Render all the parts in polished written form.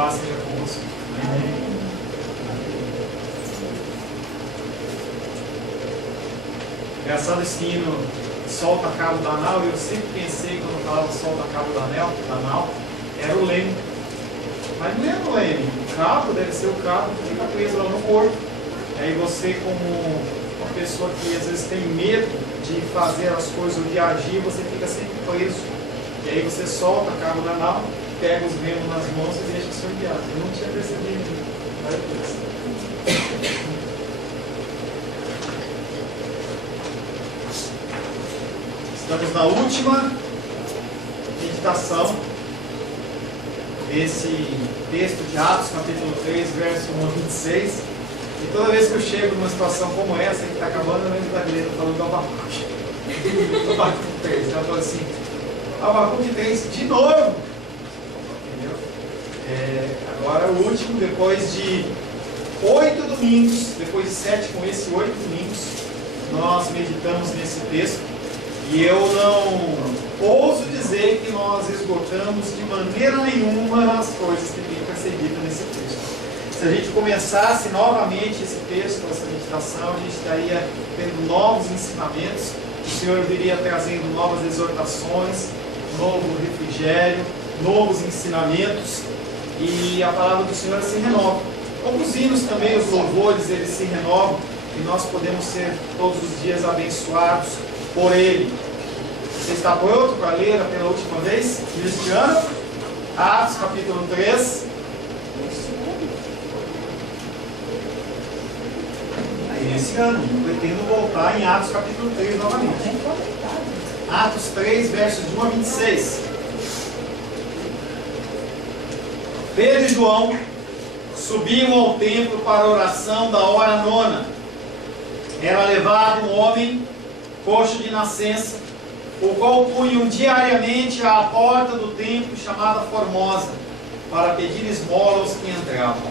paz seja convosco. Amém. Engraçado esse hino, solta cabo da nau, e eu sempre pensei, quando eu falava solta cabo da nau, era o leme. Mas não é o leme, o cabo deve ser o cabo que fica preso lá no corpo. E aí você, como uma pessoa que às vezes tem medo de fazer as coisas ou de agir, você fica sempre preso. E aí você solta cabo da nau, pega os remos nas mãos e deixa o seu guiar. Eu não tinha percebido. Estamos na última meditação desse texto de Atos, capítulo 3, verso 1 a 26. E toda vez que eu chego numa situação como essa, que está acabando, eu lembro da Glenda falando do Abacuque. Abacuque 3. Ela falou assim: Abacuque 3 de novo. Entendeu? Agora o último, depois de 8 domingos, depois de 7 com esse 8 domingos, nós meditamos nesse texto. E eu não ouso dizer que nós esgotamos de maneira nenhuma as coisas que tem para ser dita nesse texto. Se a gente começasse novamente esse texto, essa meditação, a gente estaria tendo novos ensinamentos. O Senhor viria trazendo novas exortações, novo refrigério, novos ensinamentos. E a palavra do Senhor se renova. Como os hinos também, os louvores, eles se renovam. E nós podemos ser todos os dias abençoados por Ele. Você está pronto para ler pela última vez neste ano? Atos capítulo 3. Esse ano, eu pretendo voltar em Atos capítulo 3 novamente. Atos 3, versos de 1 a 26. Pedro e João subiam ao templo para a oração da hora nona. Era levado um homem coxo de nascença, o qual punham diariamente à porta do templo chamada Formosa, para pedir esmola aos que entravam.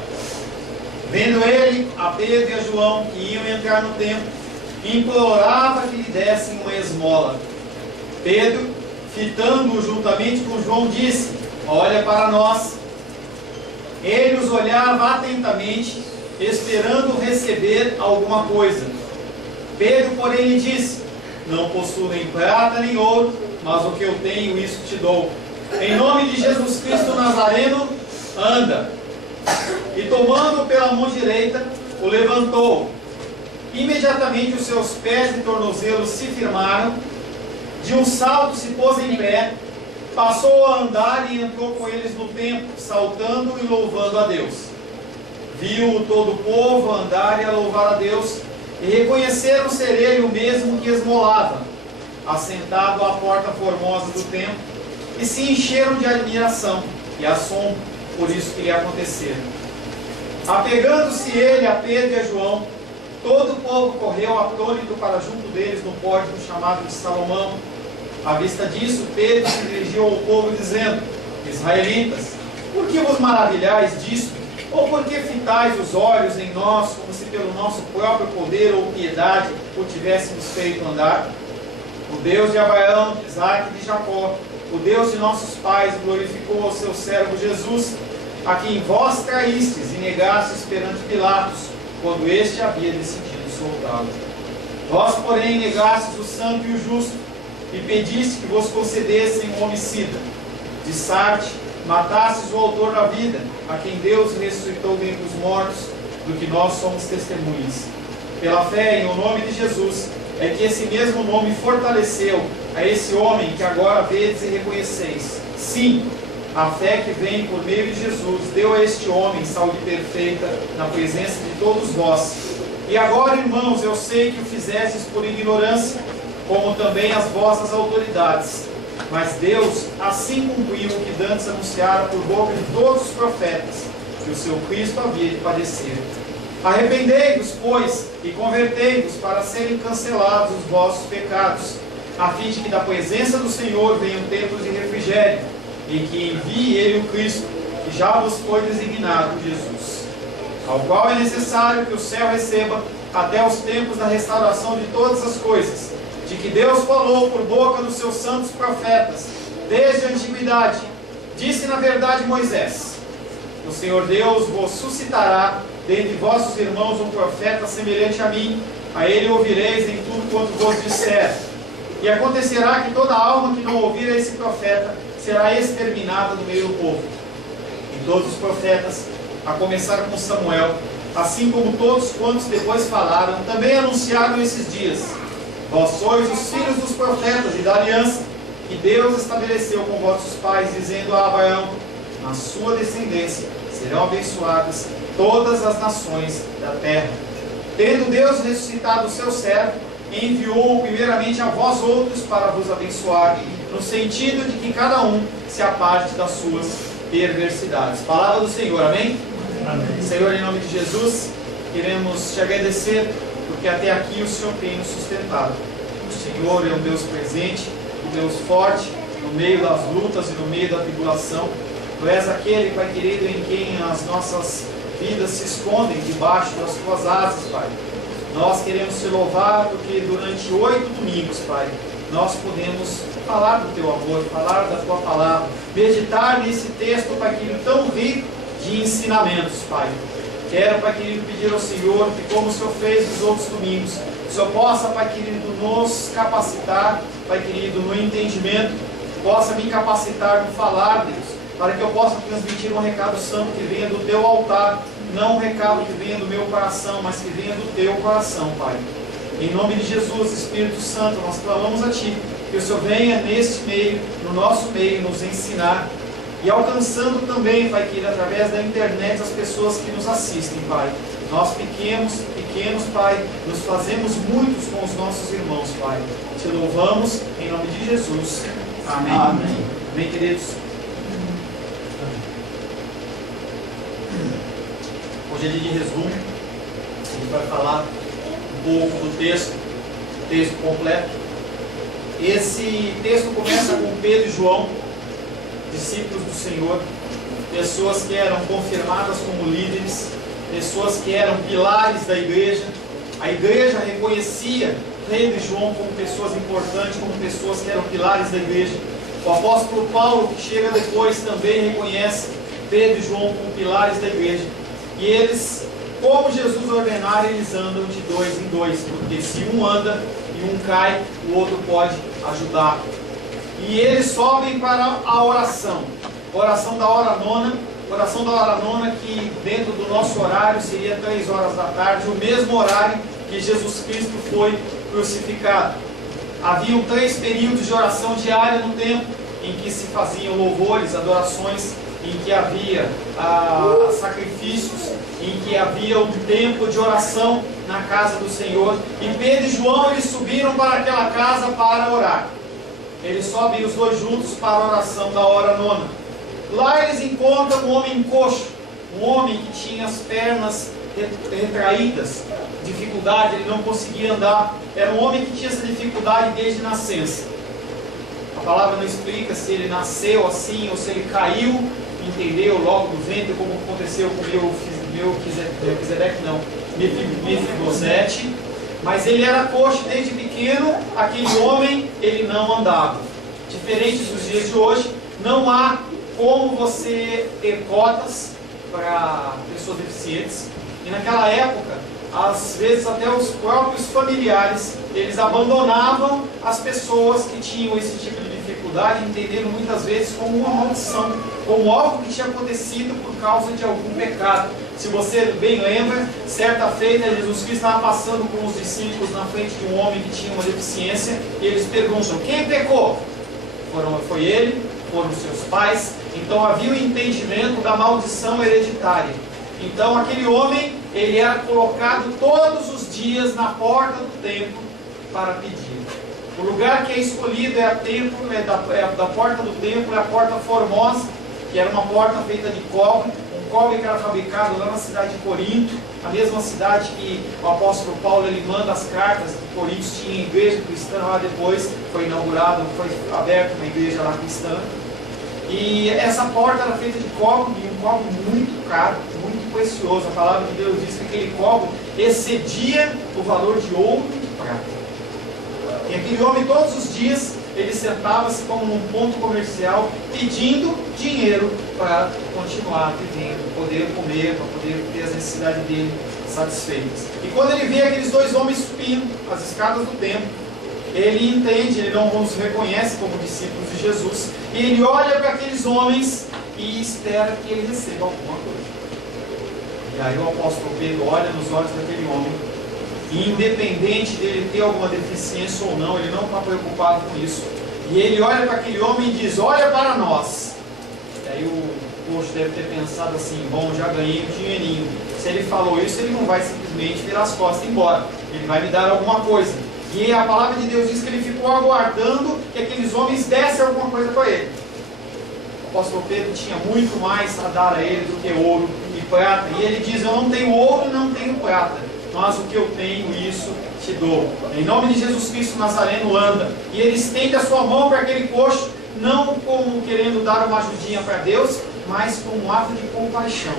Vendo ele a Pedro e a João, que iam entrar no templo, implorava que lhe dessem uma esmola. Pedro, fitando-o juntamente com João, disse: olha para nós. Ele os olhava atentamente, esperando receber alguma coisa. Pedro, porém, lhe disse: não possuo nem prata nem ouro, mas o que eu tenho, isso te dou. Em nome de Jesus Cristo Nazareno, anda. E tomando-o pela mão direita, o levantou. Imediatamente os seus pés e tornozelos se firmaram, de um salto se pôs em pé, passou a andar e entrou com eles no templo, saltando e louvando a Deus. Viu todo o povo andar e a louvar a Deus, e reconheceram ser ele o mesmo que esmolava, assentado à porta formosa do templo, e se encheram de admiração e assombro por isso que lhe acontecera. Apegando-se ele a Pedro e a João, todo o povo correu atônito para junto deles no pórtico chamado de Salomão. À vista disso, Pedro se dirigiu ao povo dizendo: israelitas, por que vos maravilhais disto? Ou por que fitais os olhos em nós, como se pelo nosso próprio poder ou piedade o tivéssemos feito andar? O Deus de Abraão, de Isaque e de Jacó, o Deus de nossos pais, glorificou ao seu servo Jesus, a quem vós traístes e negastes perante Pilatos, quando este havia decidido soltá-lo. Vós, porém, negastes o santo e o justo, e pediste que vos concedessem um homicida. De Sarte, matastes o autor da vida, a quem Deus ressuscitou dentre os mortos, do que nós somos testemunhas. Pela fé em o nome de Jesus, é que esse mesmo nome fortaleceu a esse homem que agora vedes e reconheceis. Sim, a fé que vem por meio de Jesus deu a este homem saúde perfeita na presença de todos vós. E agora, irmãos, eu sei que o fizestes por ignorância, como também as vossas autoridades. Mas Deus assim cumpriu o que dantes anunciara por boca de todos os profetas, que o seu Cristo havia de padecer. Arrependei-vos, pois, e convertei-vos para serem cancelados os vossos pecados, a fim de que da presença do Senhor venham tempos de refrigério, e que envie Ele o Cristo, que já vos foi designado Jesus, ao qual é necessário que o céu receba até os tempos da restauração de todas as coisas, de que Deus falou por boca dos seus santos profetas, desde a antiguidade. Disse na verdade Moisés: O Senhor Deus vos suscitará dentre vossos irmãos um profeta semelhante a mim, a ele ouvireis em tudo quanto vos disser. E acontecerá que toda alma que não ouvir a esse profeta será exterminada do meio do povo. E todos os profetas, a começar com Samuel, assim como todos quantos depois falaram, também anunciaram esses dias. Vós sois os filhos dos profetas e da aliança que Deus estabeleceu com vossos pais, dizendo a Abraão: na sua descendência serão abençoadas todas as nações da terra. Tendo Deus ressuscitado o seu servo, enviou-o primeiramente a vós outros para vos abençoar, no sentido de que cada um se aparte das suas perversidades. Palavra do Senhor, amém? Amém. Senhor, em nome de Jesus, queremos te agradecer, porque até aqui o Senhor tem nos sustentado. O Senhor é um Deus presente, um Deus forte, no meio das lutas e no meio da tribulação. Tu és aquele, Pai querido, em quem as nossas vidas se escondem debaixo das tuas asas, Pai. Nós queremos te louvar porque durante 8 domingos, Pai, nós podemos falar do teu amor, falar da tua palavra, meditar nesse texto, Pai querido, tão rico de ensinamentos, Pai. Quero, Pai querido, pedir ao Senhor que, como o Senhor fez nos outros domingos, o Senhor possa, Pai querido, nos capacitar, Pai querido, no entendimento, possa me capacitar no falar, Deus, para que eu possa transmitir um recado santo que venha do teu altar, não um recado que venha do meu coração, mas que venha do teu coração, Pai. Em nome de Jesus, Espírito Santo, nós clamamos a Ti, que o Senhor venha neste meio, no nosso meio, nos ensinar, e alcançando também, Pai querido, através da internet, as pessoas que nos assistem, Pai. Nós pequenos, Pai, nos fazemos muitos com os nossos irmãos, Pai. Te louvamos em nome de Jesus. Amém. Amém. Amém, queridos. Hoje é dia de resumo. A gente vai falar um pouco do texto completo. Esse texto começa com Pedro e João, discípulos do Senhor, pessoas que eram confirmadas como líderes, pessoas que eram pilares da igreja. A igreja reconhecia Pedro e João como pessoas importantes, como pessoas que eram pilares da igreja. O apóstolo Paulo, que chega depois, também reconhece Pedro e João como pilares da igreja. E eles, como Jesus ordenar, eles andam de 2 em 2, porque se um anda e um cai, o outro pode ajudar. E eles sobem para a oração da hora nona, que dentro do nosso horário seria 3 horas da tarde, o mesmo horário que Jesus Cristo foi crucificado. Haviam 3 períodos de oração diária no templo, em que se faziam louvores, adorações, em que havia sacrifícios, em que havia um tempo de oração na casa do Senhor. E Pedro e João, eles subiram para aquela casa para orar. Eles sobem os dois juntos para a oração da hora nona. Lá eles encontram um homem coxo, um homem que tinha as pernas retraídas, dificuldade, ele não conseguia andar. Era um homem que tinha essa dificuldade desde nascença. A palavra não explica se ele nasceu assim ou se ele caiu, entendeu, logo do ventre, como aconteceu com Mefibosete. Mas ele era coxo desde pequeno. Aquele homem, ele não andava. Diferente dos dias de hoje, não há como você ter cotas para pessoas deficientes. E naquela época, às vezes até os próprios familiares, eles abandonavam as pessoas que tinham esse tipo de dificuldade, entendendo muitas vezes como uma maldição, como algo que tinha acontecido por causa de algum pecado. Se você bem lembra, certa feita Jesus Cristo estava passando com os discípulos na frente de um homem que tinha uma deficiência, e eles perguntam: quem pecou? Foi ele? Foram seus pais? Então havia o entendimento da maldição hereditária. Então aquele homem, ele era colocado todos os dias na porta do templo para pedir. O lugar que é escolhido da porta do templo, é a porta formosa, que era uma porta feita de cobre, um cobre que era fabricado lá na cidade de Corinto, a mesma cidade que o apóstolo Paulo ele manda as cartas. Corinto tinha igreja cristã lá, depois foi inaugurado, foi aberta uma igreja lá cristã. E essa porta era feita de cobre, e um cobre muito caro, muito precioso. A palavra de Deus diz que aquele cobre excedia o valor de ouro e de prata. E aquele homem, todos os dias, ele sentava-se como num ponto comercial, pedindo dinheiro para continuar vivendo, poder comer, para poder ter as necessidades dele satisfeitas. E quando ele vê aqueles dois homens subindo as escadas do templo, ele entende, ele não os reconhece como discípulos de Jesus, e ele olha para aqueles homens e espera que ele receba alguma coisa. E aí o apóstolo Pedro olha nos olhos daquele homem, e independente dele ter alguma deficiência ou não, ele não está preocupado com isso. E ele olha para aquele homem e diz: olha para nós. E aí o coxo deve ter pensado assim: bom, já ganhei um dinheirinho. Se ele falou isso, ele não vai simplesmente virar as costas e ir embora. Ele vai me dar alguma coisa. E a palavra de Deus diz que ele ficou aguardando que aqueles homens dessem alguma coisa para ele. O apóstolo Pedro tinha muito mais a dar a ele do que ouro e prata. E ele diz: eu não tenho ouro e não tenho prata, mas o que eu tenho, isso te dou. Em nome de Jesus Cristo Nazareno, anda. E ele estende a sua mão para aquele coxo, não como querendo dar uma ajudinha para Deus, mas como um ato de compaixão.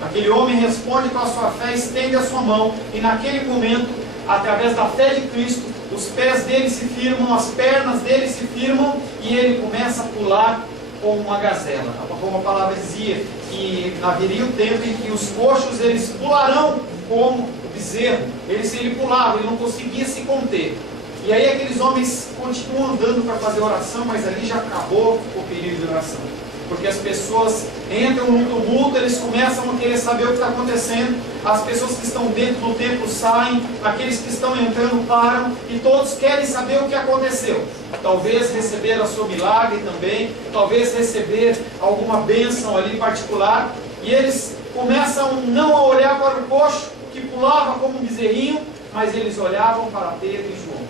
Aquele homem responde com a sua fé, estende a sua mão, e naquele momento, através da fé de Cristo, os pés dele se firmam, as pernas dele se firmam, e ele começa a pular como uma gazela. Como a palavra dizia, que haveria o tempo em que os coxos eles pularão como o bezerro. Ele pulava, ele não conseguia se conter. E aí aqueles homens continuam andando para fazer oração, mas ali já acabou o período de oração. Porque as pessoas entram no tumulto, eles começam a querer saber o que está acontecendo. As pessoas que estão dentro do templo saem, aqueles que estão entrando param, e todos querem saber o que aconteceu. Talvez receber o seu milagre também, talvez receber alguma bênção ali particular. E eles começam não a olhar para o coxo, que pulava como um bezerrinho, mas eles olhavam para Pedro e João.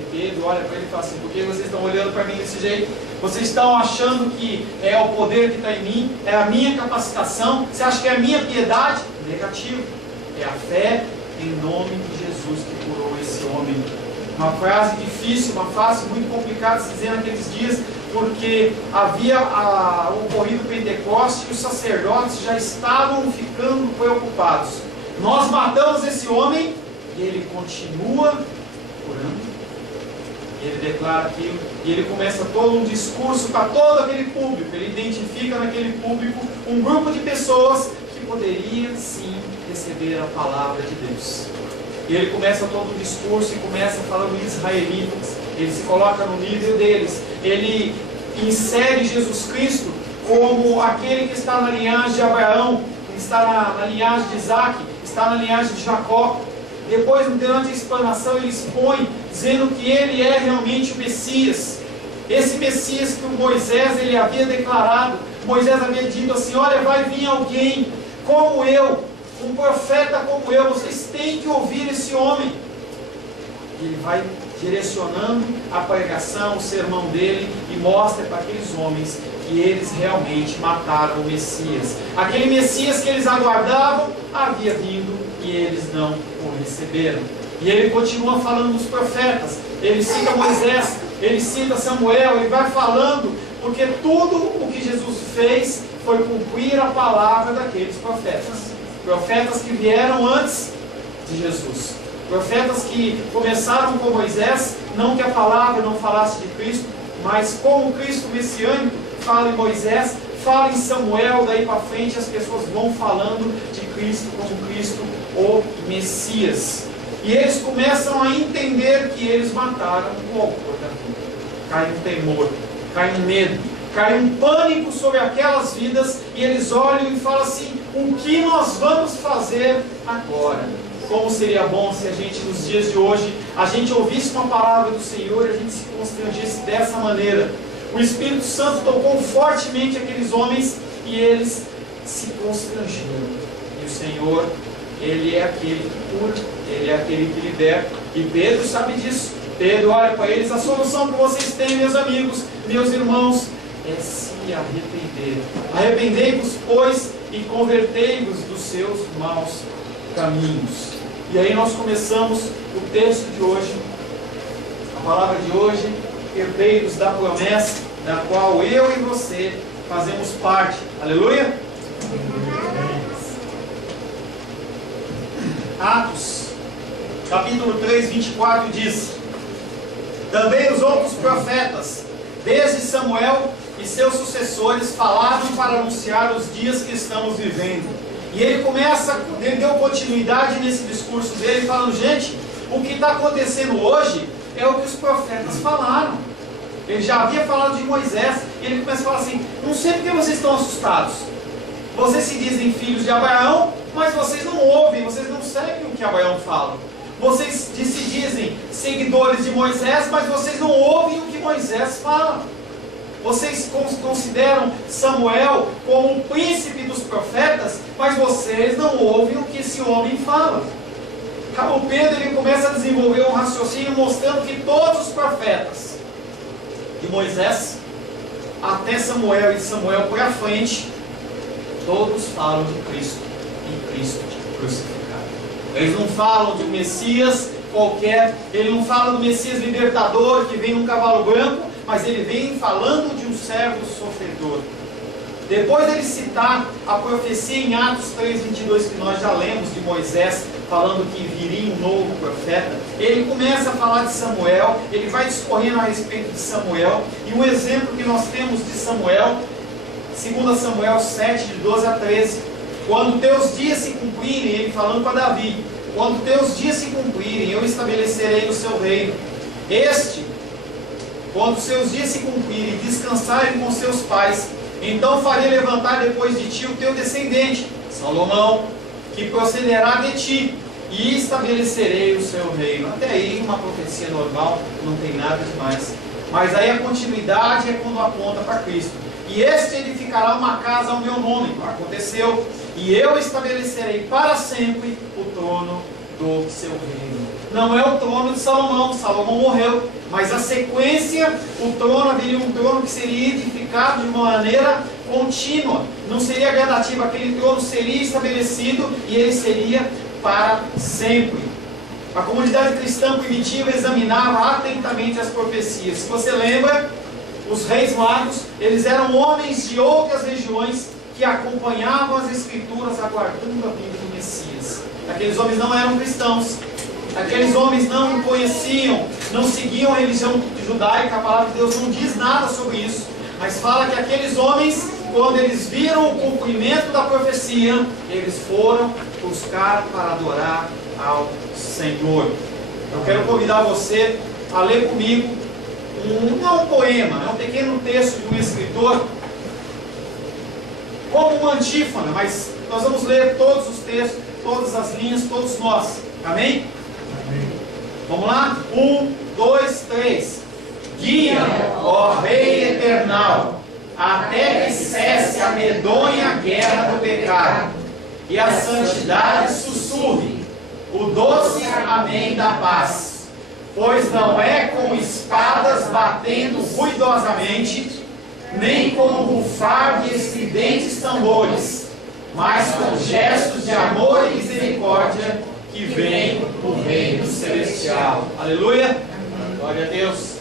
E Pedro olha para ele e fala assim: por que vocês estão olhando para mim desse jeito? Vocês estão achando que é o poder que está em mim? É a minha capacitação? Você acha que é a minha piedade? Negativo. É a fé em nome de Jesus que curou esse homem. Uma frase difícil, uma frase muito complicada de se dizer naqueles dias, porque havia ocorrido o Pentecoste e os sacerdotes já estavam ficando preocupados. Nós matamos esse homem e ele continua curando. Ele declara aquilo e ele começa todo um discurso para todo aquele público. Ele identifica naquele público um grupo de pessoas que poderia sim receber a palavra de Deus. E ele começa todo um discurso e começa falando israelitas. Ele se coloca no nível deles. Ele insere Jesus Cristo como aquele que está na linhagem de Abraão, que está na linhagem de Isaac, está na linhagem de Jacó. Depois, durante a explanação, ele expõe, dizendo que ele é realmente o Messias. Esse Messias que o Moisés ele havia declarado. Moisés havia dito assim: olha, vai vir alguém como eu, um profeta como eu, vocês têm que ouvir esse homem. E ele vai direcionando a pregação, o sermão dele, e mostra para aqueles homens que eles realmente mataram o Messias. Aquele Messias que eles aguardavam havia vindo e eles não o receberam. E ele continua falando dos profetas. Ele cita Moisés, ele cita Samuel, ele vai falando, porque tudo o que Jesus fez foi cumprir a palavra daqueles profetas. Profetas que vieram antes de Jesus. Profetas que começaram com Moisés, não que a palavra não falasse de Cristo, mas como Cristo messiânico fala em Moisés, fala em Samuel, daí para frente as pessoas vão falando de Cristo como Cristo, o Messias. E eles começam a entender que eles mataram o autor da vida. Cai um temor, cai um medo, cai um pânico sobre aquelas vidas, e eles olham e falam assim: o que nós vamos fazer agora? Como seria bom se a gente, nos dias de hoje, a gente ouvisse uma palavra do Senhor e a gente se constrangesse dessa maneira. O Espírito Santo tocou fortemente aqueles homens e eles se constrangeram. E o Senhor, Ele é aquele que cura, Ele é aquele que liberta. E Pedro sabe disso. Pedro olha para eles: a solução que vocês têm, meus amigos, meus irmãos, é se arrepender. Arrependei-vos, pois, e convertei-vos dos seus maus caminhos. E aí nós começamos o texto de hoje, a palavra de hoje, herdeiros da promessa, da qual eu e você fazemos parte. Aleluia? Atos, capítulo 3, 24 diz: também os outros profetas, desde Samuel e seus sucessores falaram para anunciar os dias que estamos vivendo. E ele deu continuidade nesse discurso dele, falando: gente, o que está acontecendo hoje é o que os profetas falaram. Ele já havia falado de Moisés, e ele começa a falar assim: não sei porque vocês estão assustados. Vocês se dizem filhos de Abraão, mas vocês não ouvem, vocês não seguem o que Abraão fala. Vocês se dizem seguidores de Moisés, mas vocês não ouvem o que Moisés fala. Vocês consideram Samuel como o príncipe dos profetas, mas vocês não ouvem o que esse homem fala. O Pedro ele começa a desenvolver um raciocínio mostrando que todos os profetas, de Moisés até Samuel e de Samuel por à frente, todos falam de Cristo e Cristo crucificado. Eles não falam de um Messias qualquer, ele não fala do Messias libertador que vem num cavalo branco, mas ele vem falando de um servo sofredor. Depois dele citar a profecia em Atos 3:22, que nós já lemos, de Moisés falando que viria um novo profeta, ele começa a falar de Samuel, ele vai discorrendo a respeito de Samuel, e um exemplo que nós temos de Samuel, 2 Samuel 7, de 12 a 13, quando teus dias se cumprirem, ele falando para Davi, quando teus dias se cumprirem, eu estabelecerei o seu reino. Quando seus dias se cumprirem, descansarem com seus pais, então farei levantar depois de ti o teu descendente, Salomão, que procederá de ti, e estabelecerei o seu reino. Até aí uma profecia normal, não tem nada demais. Mas aí a continuidade é quando aponta para Cristo. E este edificará uma casa ao meu nome. Aconteceu. E eu estabelecerei para sempre o trono do seu reino. Não é o trono de Salomão. Salomão morreu. Mas a sequência, o trono, haveria um trono que seria edificado de uma maneira contínua. Não seria gradativo. Aquele trono seria estabelecido e ele seria para sempre. A comunidade cristã primitiva examinava atentamente as profecias. Se você lembra, os reis magos, eles eram homens de outras regiões que acompanhavam as escrituras aguardando a vinda do Messias. Aqueles homens não eram cristãos. Aqueles homens não conheciam, não seguiam a religião judaica. A palavra de Deus não diz nada sobre isso. Mas fala que aqueles homens, quando eles viram o cumprimento da profecia, eles foram buscar para adorar ao Senhor. Eu quero convidar você a ler comigo, não um poema, é um pequeno texto de um escritor, como uma antífona, mas nós vamos ler todos os textos, todas as linhas, todos nós. Amém? Amém. Vamos lá? 1, 2, 3. Guia, ó Rei eternal, até que cesse a medonha guerra do pecado, e a santidade sussurre o doce amém da paz. Pois não é com espadas batendo ruidosamente, nem com o rufar de estridentes tambores, mas com gestos de amor e misericórdia que vem o reino celestial. Aleluia! Glória a Deus!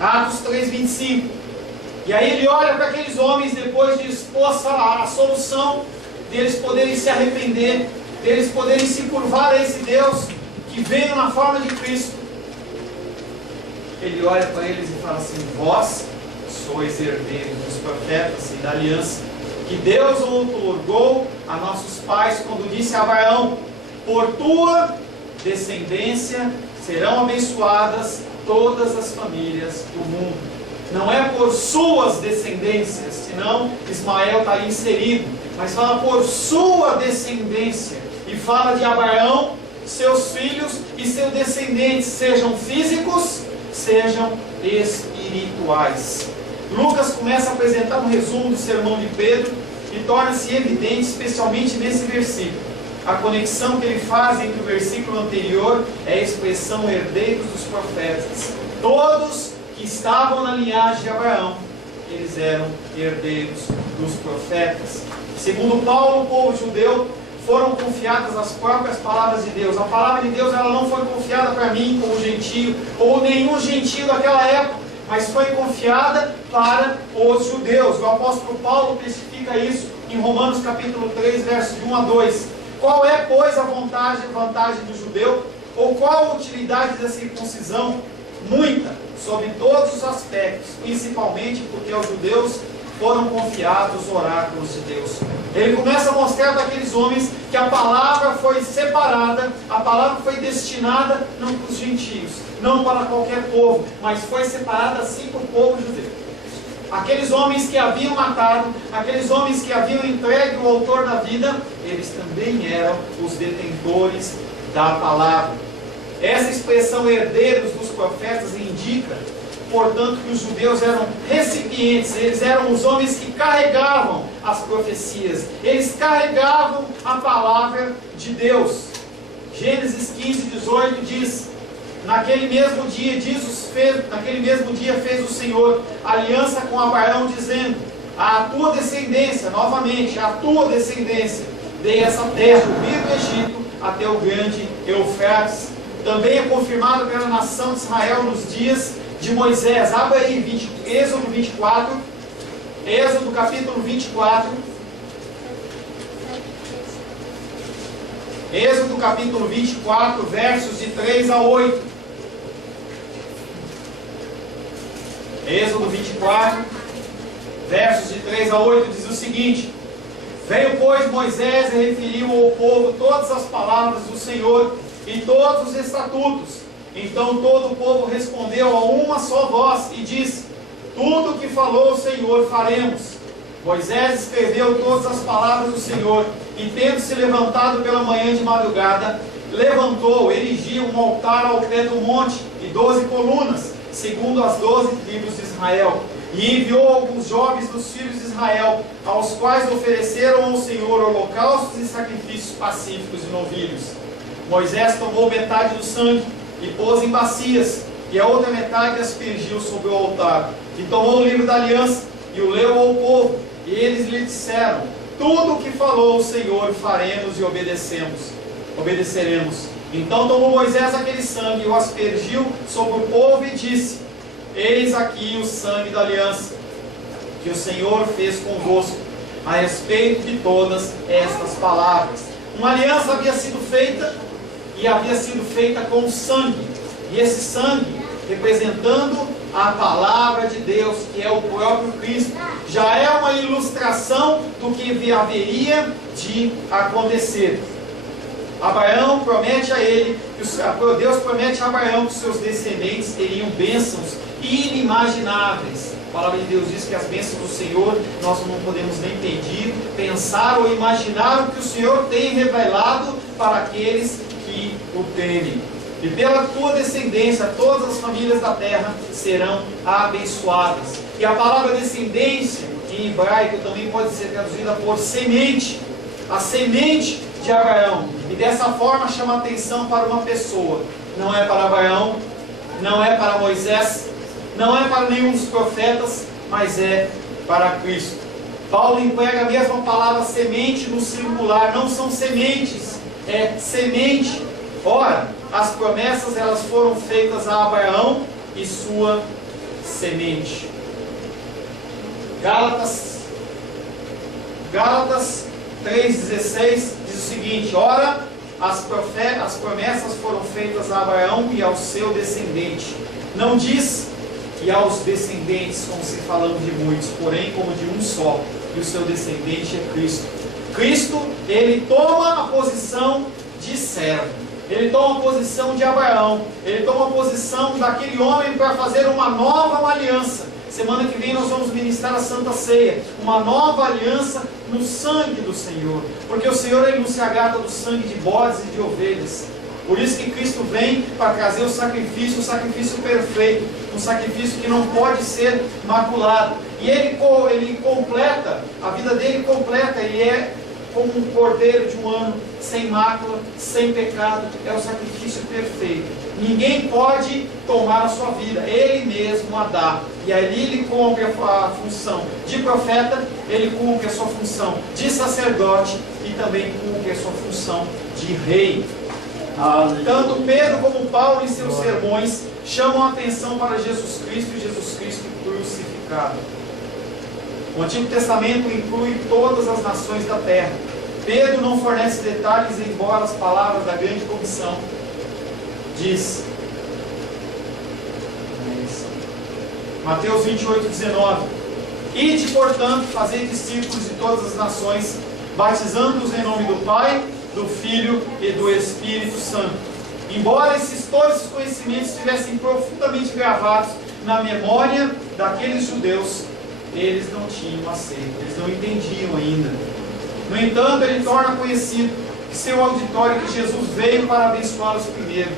Atos 3:25. E aí ele olha para aqueles homens depois de expor a solução deles poderem se arrepender, deles poderem se curvar a esse Deus que veio na forma de Cristo. Ele olha para eles e fala assim: vós sois herdeiros dos profetas e da aliança que Deus outorgou a nossos pais quando disse a Abraão: por tua descendência serão abençoadas todas as famílias do mundo. Não é por suas descendências, senão Ismael está ali inserido, mas fala por sua descendência, e fala de Abraão, seus filhos e seus descendentes, sejam físicos, sejam espirituais. Lucas começa a apresentar um resumo do sermão de Pedro e torna-se evidente, especialmente nesse versículo. A conexão que ele faz entre o versículo anterior é a expressão herdeiros dos profetas. Todos que estavam na linhagem de Abraão, eles eram herdeiros dos profetas. Segundo Paulo, o povo judeu foram confiadas as próprias palavras de Deus. A palavra de Deus ela não foi confiada para mim como gentio, ou nenhum gentio daquela época, mas foi confiada para os judeus. O apóstolo Paulo testifica isso em Romanos capítulo 3, versos de 1 a 2. Qual é, pois, a vantagem do judeu? Ou qual a utilidade da circuncisão? muita, sobre todos os aspectos, principalmente porque aos judeus foram confiados os oráculos de Deus. Ele começa a mostrar para aqueles homens que a palavra foi separada, a palavra foi destinada não para os gentios, não para qualquer povo, mas foi separada assim para o povo judeu. Aqueles homens que haviam matado, aqueles homens que haviam entregue o autor da vida, eles também eram os detentores da palavra. Essa expressão herdeiros dos profetas indica, portanto, que os judeus eram recipientes, eles eram os homens que carregavam as profecias, eles carregavam a palavra de Deus. Gênesis 15, 18 diz: naquele mesmo dia fez o Senhor aliança com Abraão, dizendo: a tua descendência, novamente, a tua descendência, dei essa terra, do rio do Egito até o grande Eufrates. Também é confirmado pela nação de Israel nos dias de Moisés. Abra aí Êxodo 24, Êxodo capítulo 24. Êxodo capítulo 24, versos de 3 a 8. Êxodo 24, versos de 3 a 8, diz o seguinte: veio, pois, Moisés e referiu ao povo todas as palavras do Senhor e todos os estatutos. Então todo o povo respondeu a uma só voz e disse: tudo o que falou o Senhor faremos. Moisés escreveu todas as palavras do Senhor, e tendo se levantado pela manhã de madrugada, erigiu um altar ao pé do monte, e 12 colunas, segundo as 12 tribos de Israel. E enviou alguns jovens dos filhos de Israel, aos quais ofereceram ao Senhor holocaustos e sacrifícios pacíficos de novilhos. Moisés tomou metade do sangue e pôs em bacias, e a outra metade aspergiu sobre o altar. E tomou o livro da aliança e o leu ao povo, e eles lhe disseram: tudo o que falou o Senhor faremos e obedeceremos. Então tomou Moisés aquele sangue e o aspergiu sobre o povo e disse: eis aqui o sangue da aliança que o Senhor fez convosco a respeito de todas estas palavras. Uma aliança havia sido feita, e havia sido feita com sangue, e esse sangue representando a palavra de Deus, que é o próprio Cristo, já é uma ilustração do que haveria de acontecer. Abraão promete a ele, Deus promete a Abraão que os seus descendentes teriam bênçãos inimagináveis. A palavra de Deus diz que as bênçãos do Senhor nós não podemos nem pedir, pensar ou imaginar o que o Senhor tem revelado para aqueles que o temem. E pela tua descendência todas as famílias da terra serão abençoadas. E a palavra descendência em hebraico também pode ser traduzida por semente, a semente de Abraão. E dessa forma chama atenção para uma pessoa. Não é para Abraão, não é para Moisés, não é para nenhum dos profetas, mas é para Cristo. Paulo emprega a mesma palavra semente no singular, não são sementes, é semente. Ora, as promessas elas foram feitas a Abraão e sua semente. Gálatas 3,16 diz o seguinte: ora, as promessas foram feitas a Abraão e ao seu descendente. Não diz e aos descendentes, como se falando de muitos, porém como de um só, e o seu descendente é Cristo. Cristo, ele toma a posição de servo. Ele toma a posição de Abraão, ele toma a posição daquele homem para fazer uma nova aliança. Semana que vem nós vamos ministrar a Santa Ceia, uma nova aliança no sangue do Senhor, porque o Senhor ele não se agrada do sangue de bodes e de ovelhas. Por isso que Cristo vem para trazer o sacrifício perfeito, um sacrifício que não pode ser maculado. E ele completa, a vida dele completa, ele é como um cordeiro de um ano, sem mácula, sem pecado, é o sacrifício perfeito. Ninguém pode tomar a sua vida, ele mesmo a dá. E ali ele cumpre a função de profeta, ele cumpre a sua função de sacerdote e também cumpre a sua função de rei. Tanto Pedro como Paulo em seus sermões chamam a atenção para Jesus Cristo e Jesus Cristo crucificado. O Antigo Testamento inclui todas as nações da terra. Pedro não fornece detalhes, embora as palavras da grande comissão diz: ressurreição. Mateus 28, 19. Ide, portanto, fazei discípulos de todas as nações, batizando-os em nome do Pai, do Filho e do Espírito Santo. Embora todos esses conhecimentos estivessem profundamente gravados na memória daqueles judeus, eles não tinham aceito, eles não entendiam ainda. No entanto, ele torna conhecido que seu auditório, que Jesus veio para abençoá-los primeiro.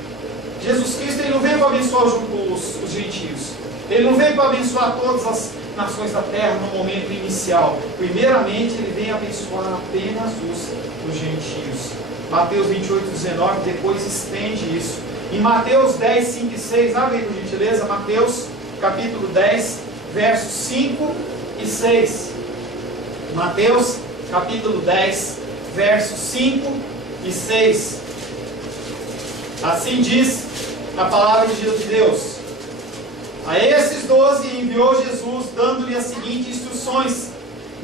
Jesus Cristo, ele não veio para abençoar os gentios, ele não veio para abençoar todas as nações da terra no momento inicial. Primeiramente, ele vem abençoar apenas os gentios. Mateus 28, 19, depois estende isso. Em Mateus 10, 5 e 6, abre aí por gentileza, Mateus capítulo 10, versos 5 e 6. Mateus capítulo 10, versos 5 e 6. Assim diz a palavra de Deus: a esses 12 enviou Jesus, dando-lhe as seguintes instruções: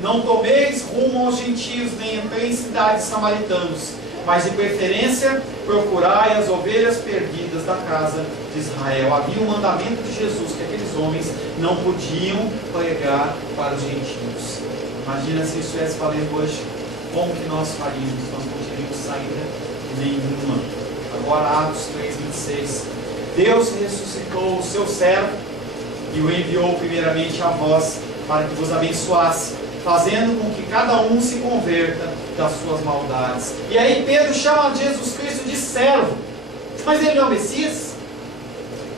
não tomeis rumo aos gentios, nem entreis em cidades samaritanos, mas de preferência procurai as ovelhas perdidas da casa de Israel. Havia um mandamento de Jesus que aqueles homens não podiam pregar para os gentios. Imagina se isso estivesse valendo hoje, como que nós faríamos? Nós não teríamos saída nenhuma. Agora Atos 3, 26. Deus ressuscitou o seu servo e o enviou primeiramente a vós, para que vos abençoasse, fazendo com que cada um se converta das suas maldades. E aí Pedro chama Jesus Cristo de servo. Mas ele não é o Messias?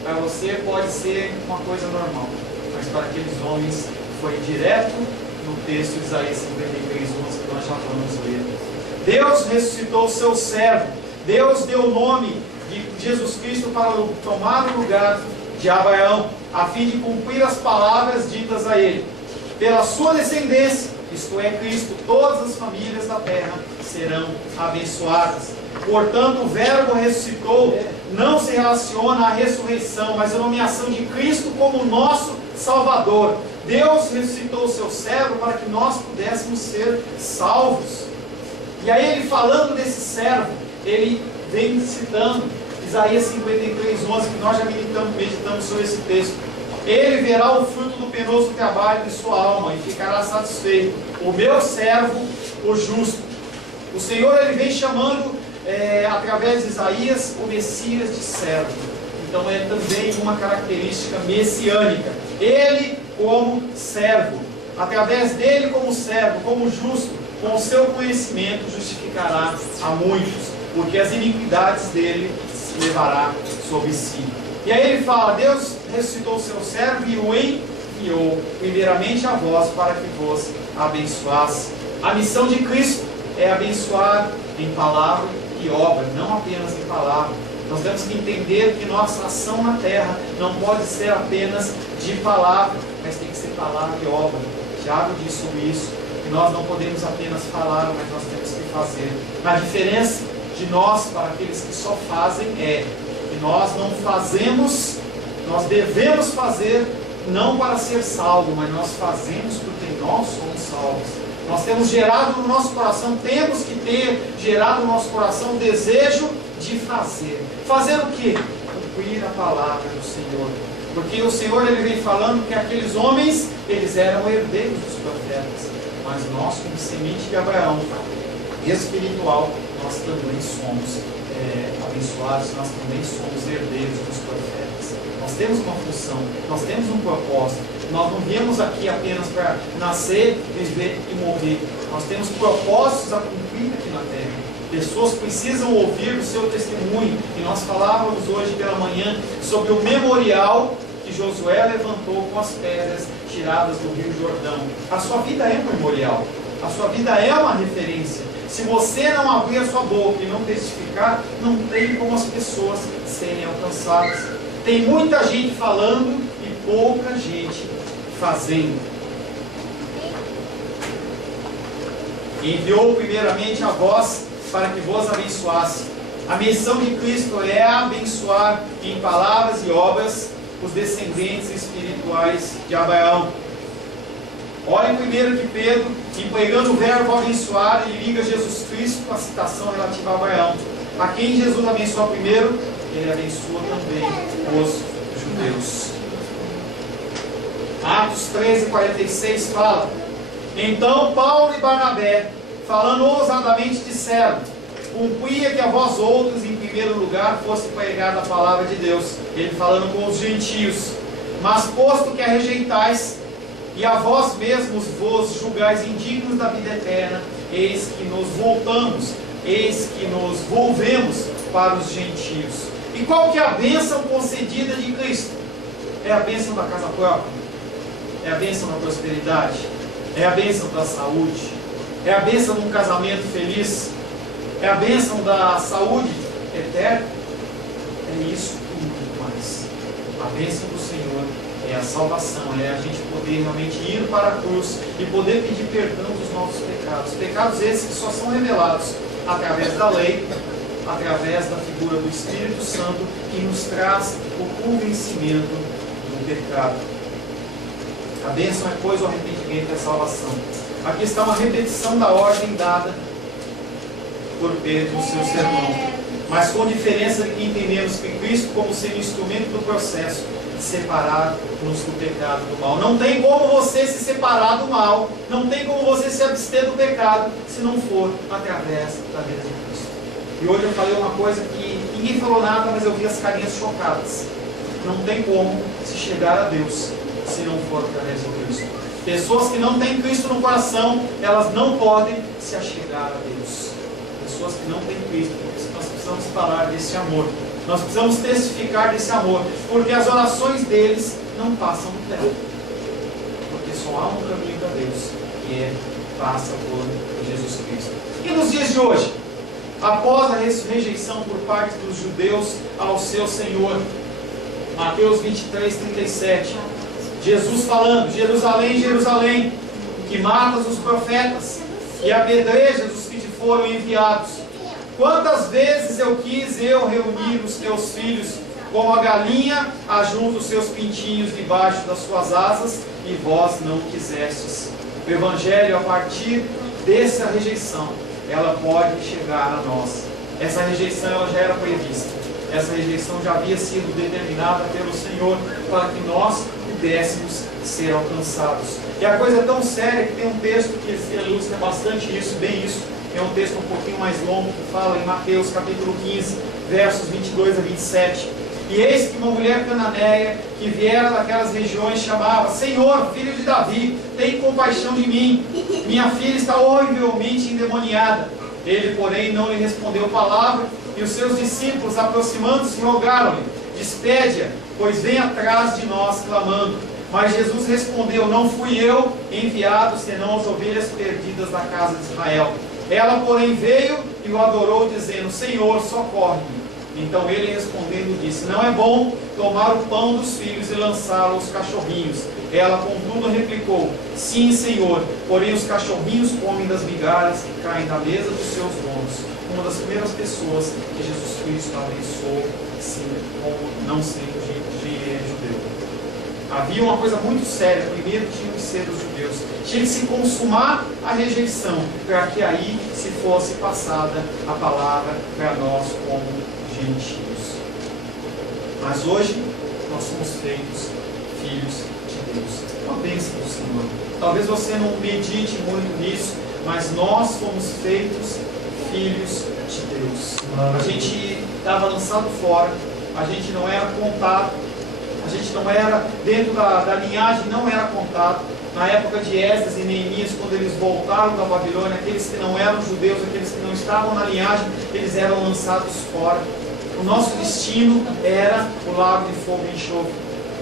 Para você pode ser uma coisa normal, mas para aqueles homens foi direto no texto de Isaías 53, 11, que nós já vamos ler. Deus ressuscitou o seu servo. Deus deu o nome de Jesus Cristo para tomar o lugar de Abraão, a fim de cumprir as palavras ditas a ele. Pela sua descendência, isto é, Cristo, todas as famílias da terra serão abençoadas. Portanto, o verbo ressuscitou não se relaciona à ressurreição, mas à nomeação de Cristo como nosso Salvador. Deus ressuscitou o seu servo para que nós pudéssemos ser salvos. E aí ele, falando desse servo, ele vem citando Isaías 53, 11, que nós já meditamos sobre esse texto. Ele verá o fruto do penoso trabalho de sua alma e ficará satisfeito. O meu servo, o justo. O Senhor, ele vem chamando, através de Isaías, o Messias de servo. Então é também uma característica messiânica. Ele como servo. Através dele como servo, como justo, com o seu conhecimento justificará a muitos, porque as iniquidades dele se levará sobre si. E aí ele fala: Deus ressuscitou o seu servo e o enviou primeiramente a vós para que vos abençoasse. A missão de Cristo é abençoar em palavra e obra, não apenas em palavra. Nós temos que entender que nossa ação na terra não pode ser apenas de palavra, mas tem que ser palavra e obra. Tiago diz sobre isso, que nós não podemos apenas falar, mas nós temos que fazer. A diferença de nós para aqueles que só fazem é que nós não fazemos, nós devemos fazer não para ser salvo, mas nós fazemos porque nós somos salvos. Nós temos gerado no nosso coração, temos que ter gerado no nosso coração o desejo de fazer. Fazer o quê? Cumprir a palavra do Senhor. Porque o Senhor, ele vem falando que aqueles homens, eles eram herdeiros dos profetas. Mas nós, como semente de Abraão, espiritual, nós também somos abençoados, nós também somos herdeiros dos profetas. Nós temos uma função, nós temos um propósito. Nós não viemos aqui apenas para nascer, viver e morrer. Nós temos propósitos a cumprir aqui na terra. Pessoas precisam ouvir o seu testemunho. E nós falávamos hoje pela manhã sobre o memorial que Josué levantou com as pedras tiradas do Rio Jordão. A sua vida é um memorial. A sua vida é uma referência. Se você não abrir a sua boca e não testificar, não tem como as pessoas serem alcançadas. Tem muita gente falando e pouca gente fazendo. Enviou primeiramente a vós para que vos abençoasse. A missão de Cristo é abençoar em palavras e obras os descendentes espirituais de Abraão. Olhem primeiro que Pedro, empregando o verbo abençoar, ele liga Jesus Cristo com a citação relativa a Abraão. A quem Jesus abençoa primeiro, ele abençoa também os judeus. Atos 13:46 fala: então Paulo e Barnabé, falando ousadamente, disseram: cumpria que a vós outros, em primeiro lugar, fosse pregada a palavra de Deus. Ele falando com os gentios. Mas posto que a rejeitais, e a vós mesmos vos julgais indignos da vida eterna, eis que nos voltamos, eis que nos volvemos para os gentios. E qual que é a bênção concedida de Cristo? É a bênção da casa própria, é a bênção da prosperidade, é a bênção da saúde, é a bênção de um casamento feliz, é a bênção da saúde eterna. É isso e muito mais. A bênção do Senhor é a salvação, é a gente poder realmente ir para a cruz e poder pedir perdão dos nossos pecados. Pecados esses que só são revelados através da lei, através da figura do Espírito Santo, que nos traz o convencimento do pecado. A bênção é, pois, o arrependimento e a salvação. Aqui está uma repetição da ordem dada por Pedro no seu sermão, mas com diferença de que entendemos que Cristo como sendo instrumento do processo de separar-nos do pecado e do mal. Não tem como você se separar do mal, não tem como você se abster do pecado, se não for através da vida de Cristo. E hoje eu falei uma coisa que ninguém falou nada, mas eu vi as carinhas chocadas. Não tem como se chegar a Deus se não for através de Cristo. Pessoas que não têm Cristo no coração, elas não podem se achegar a Deus. Pessoas que não têm Cristo, nós precisamos falar desse amor. Nós precisamos testificar desse amor, porque as orações deles não passam do teto. Porque só há um caminho para Deus, que passa por Jesus Cristo. E nos dias de hoje, após a rejeição por parte dos judeus ao seu Senhor, Mateus 23:37, Jesus falando: Jerusalém, Jerusalém, que matas os profetas e apedrejas os que te foram enviados. Quantas vezes eu quis reunir os teus filhos, como a galinha ajunta os seus pintinhos debaixo das suas asas, e vós não quisestes. O Evangelho, a partir dessa rejeição, ela pode chegar a nós. Essa rejeição ela já era prevista. Essa rejeição já havia sido determinada pelo Senhor para que nós pudéssemos ser alcançados. E a coisa é tão séria que tem um texto que ilustra bastante isso, bem isso. É um texto um pouquinho mais longo que fala em Mateus capítulo 15, versos 22 a 27. E eis que uma mulher cananeia que viera daquelas regiões chamava: Senhor, filho de Davi, tem compaixão de mim, minha filha está horrivelmente endemoniada. Ele, porém, não lhe respondeu palavra, e os seus discípulos, aproximando-se, rogaram-lhe: despede-a, pois vem atrás de nós clamando. Mas Jesus respondeu: não fui eu enviado, senão as ovelhas perdidas da casa de Israel. Ela, porém, veio e o adorou, dizendo: Senhor, socorre-me. Então ele, respondendo, disse: não é bom tomar o pão dos filhos e lançá-lo aos cachorrinhos. Ela, contudo, replicou: sim, Senhor, porém os cachorrinhos comem das migalhas que caem da mesa dos seus donos. Uma das primeiras pessoas que Jesus Cristo abençoou, sim, como não sendo judeu. Havia uma coisa muito séria: primeiro tinham que ser os judeus, tinha que se consumar a rejeição, para que aí se fosse passada a palavra para nós como gentios. Mas hoje nós somos feitos filhos de Deus. Uma bênção do Senhor. Talvez você não medite muito nisso, mas nós fomos feitos filhos de Deus. A gente estava lançado fora, a gente não era contado, a gente não era dentro da linhagem, não era contado. Na época de Esdras e Neemias, quando eles voltaram da Babilônia, aqueles que não eram judeus, aqueles que não estavam na linhagem, eles eram lançados fora. O nosso destino era o lago de fogo e enxofre.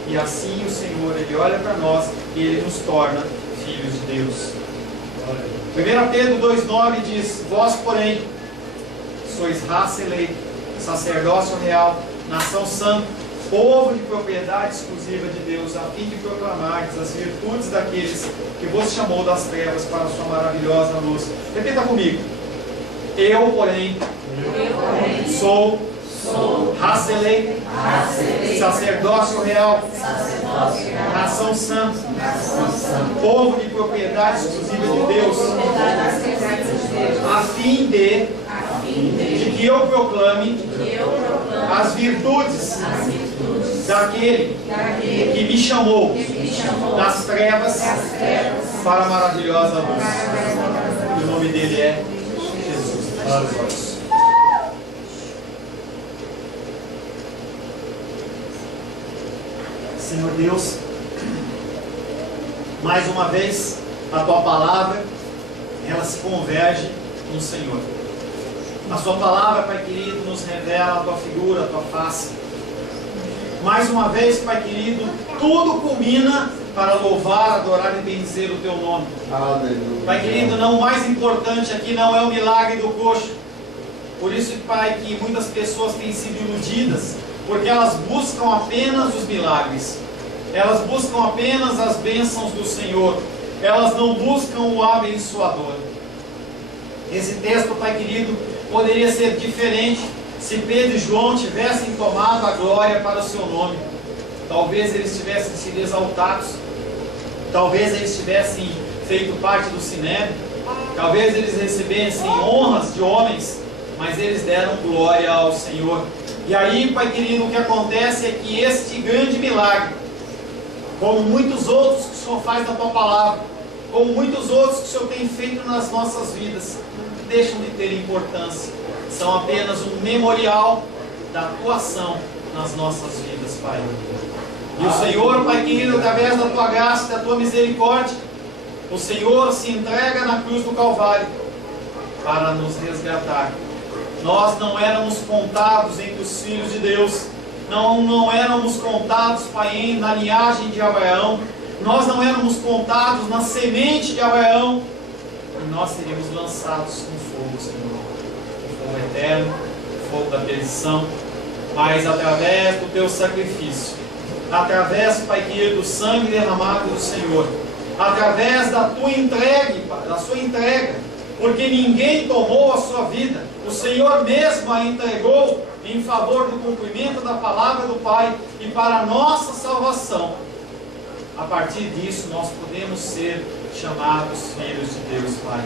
E assim o Senhor, Ele olha para nós e Ele nos torna filhos de Deus. 1 Pedro 2,9 diz: vós, porém, sois raça eleita, sacerdócio real, nação santa, povo de propriedade exclusiva de Deus, a fim de proclamardes as virtudes daqueles que vos chamou das trevas para a sua maravilhosa luz. Repita comigo: eu, porém, sou raça eleita, sacerdócio real, nação santa, povo de propriedade exclusiva de Deus, a fim de que que eu proclame as virtudes daquele que me chamou das trevas para a maravilhosa luz. E o nome dele é Jesus. Senhor Deus, mais uma vez a tua palavra, ela se converge no Senhor. A sua palavra, Pai querido, nos revela a tua figura, a tua face. Mais uma vez, Pai querido, tudo culmina para louvar, adorar e bendizer o teu nome. Aleluia. Pai querido, não, o mais importante aqui não é o milagre do coxo. Por isso, Pai, que muitas pessoas têm sido iludidas, porque elas buscam apenas os milagres. Elas buscam apenas as bênçãos do Senhor. Elas não buscam o abençoador. Esse texto, Pai querido, poderia ser diferente se Pedro e João tivessem tomado a glória para o seu nome. Talvez eles tivessem sido exaltados. Talvez eles tivessem feito parte do sinédrio. Talvez eles recebessem honras de homens. Mas eles deram glória ao Senhor. E aí, Pai querido, o que acontece é que este grande milagre, como muitos outros que o Senhor faz na tua palavra, como muitos outros que o Senhor tem feito nas nossas vidas, deixam de ter importância. São apenas um memorial da tua ação nas nossas vidas, Pai. E o Senhor, Pai querido, através da tua graça e da tua misericórdia, o Senhor se entrega na cruz do Calvário para nos resgatar. Nós não éramos contados entre os filhos de Deus. Não éramos contados, Pai, na linhagem de Abraão. Nós não éramos contados na semente de Abraão. E nós seríamos lançados no fogo, Senhor. O fogo eterno, o fogo da perdição. Mas através do teu sacrifício, através, Pai querido, do sangue derramado do Senhor, através da tua entrega, da sua entrega, porque ninguém tomou a sua vida, o Senhor mesmo a entregou em favor do cumprimento da palavra do Pai e para a nossa salvação. A partir disso nós podemos ser chamados filhos de Deus, Pai.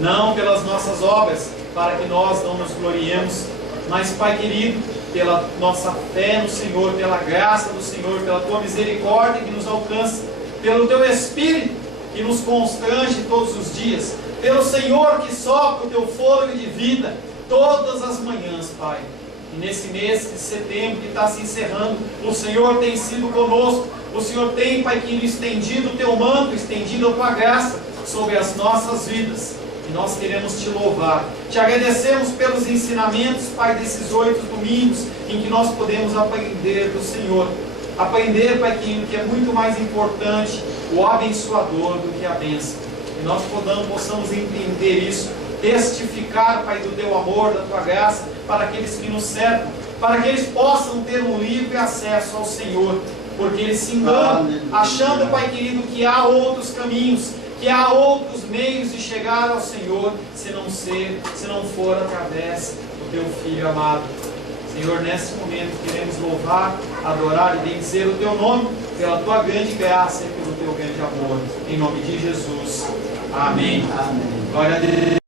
Não pelas nossas obras, para que nós não nos gloriemos, mas, Pai querido, pela nossa fé no Senhor, pela graça do Senhor, pela tua misericórdia que nos alcança, pelo teu Espírito que nos constrange todos os dias, pelo Senhor que sopra o teu fôlego de vida todas as manhãs, Pai. E nesse mês de setembro que está se encerrando, o Senhor tem sido conosco. O Senhor tem, Pai querido, estendido o teu manto, estendido a tua graça sobre as nossas vidas. E nós queremos te louvar. Te agradecemos pelos ensinamentos, Pai, desses 8 domingos em que nós podemos aprender do Senhor. Aprender, Pai querido, que é muito mais importante o abençoador do que a bênção. E nós possamos entender isso, testificar, Pai, do teu amor, da tua graça, para aqueles que nos cercam, para que eles possam ter um livre acesso ao Senhor, porque eles se enganam, achando, Pai querido, que há outros caminhos, que há outros meios de chegar ao Senhor, se não for através do teu Filho amado. Senhor, nesse momento queremos louvar, adorar e bendizer o teu nome, pela tua grande graça e pelo teu grande amor. Em nome de Jesus. Amém. Amém. Glória a Deus.